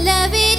ನಲವೆರಿ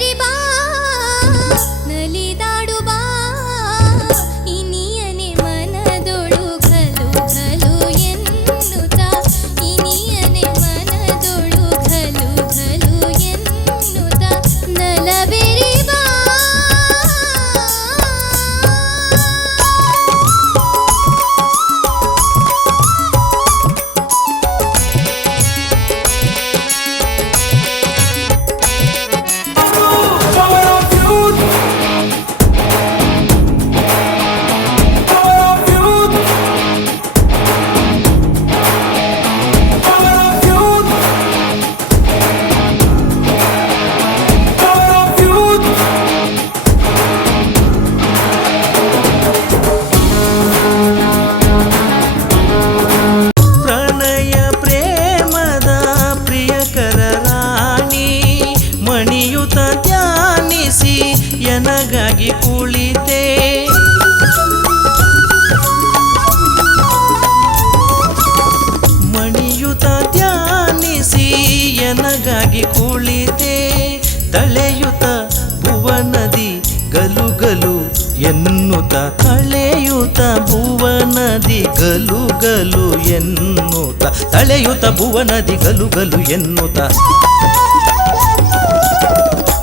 ಎನಗಾಗಿ ಕುಳಿತೆ. ಮಣಿಯುತ ಧ್ಯಾನಿಸಿ ಎನಗಾಗಿ ಕುಳಿತೆ. ತಳೆಯುತ ಭುವನದಿ ಗಲು ಗಲು ಎನ್ನುತ್ತ ತಳೆಯುತ ಭುವನದಿ ಗಲು ಗಲು ಎನ್ನುತ್ತ ತಳೆಯುತ ಭುವನದಿ ಗಲು ಗಲು ಎನ್ನುತ್ತ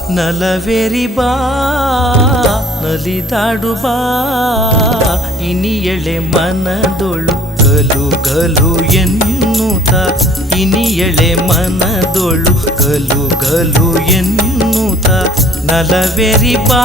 ನಲವೆರಿ ಬಾ, ನಲಿದಾಡು ಬಾ ಇನಿಯಳೆ ಮನದೊಳು ಗಲು ಗಲು ಎನ್ನುತ್ತ. ಇನಿಯಳೆ ಮನದೊಳು ಗಲು ಗಲು ಎನ್ನುತ್ತ. ನಲವೆರಿ ಬಾ.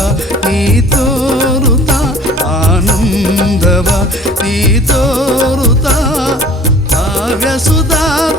ನೀ ತೋರುತ್ತ ಆನಂದವ ನೀ ತೋರುತ್ತ ಕಾವ್ಯ ಸುಧಾರೆ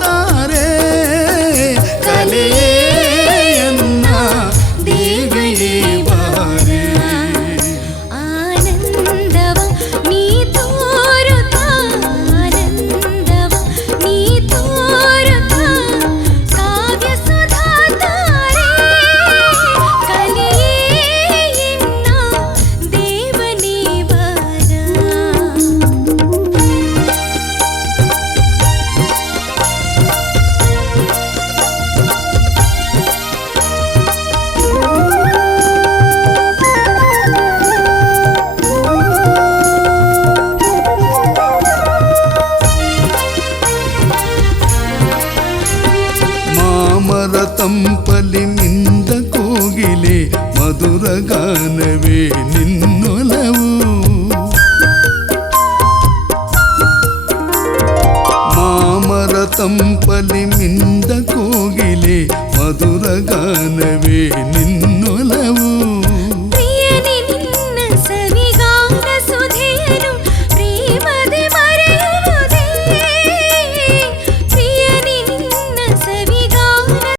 ತಂಪಲಿ ಮಿಂದ ಕೋಗಿಲೆ ಮಧುರ ಗಾನವೇ ನಿನ್ನೊಲವು ಮಾಮರ ತಂಪಲಿ ಮಿಂದ ಕೋಗಿಲೆ ಮಧುರ ಗಾನವೇ ನಿನ್ನ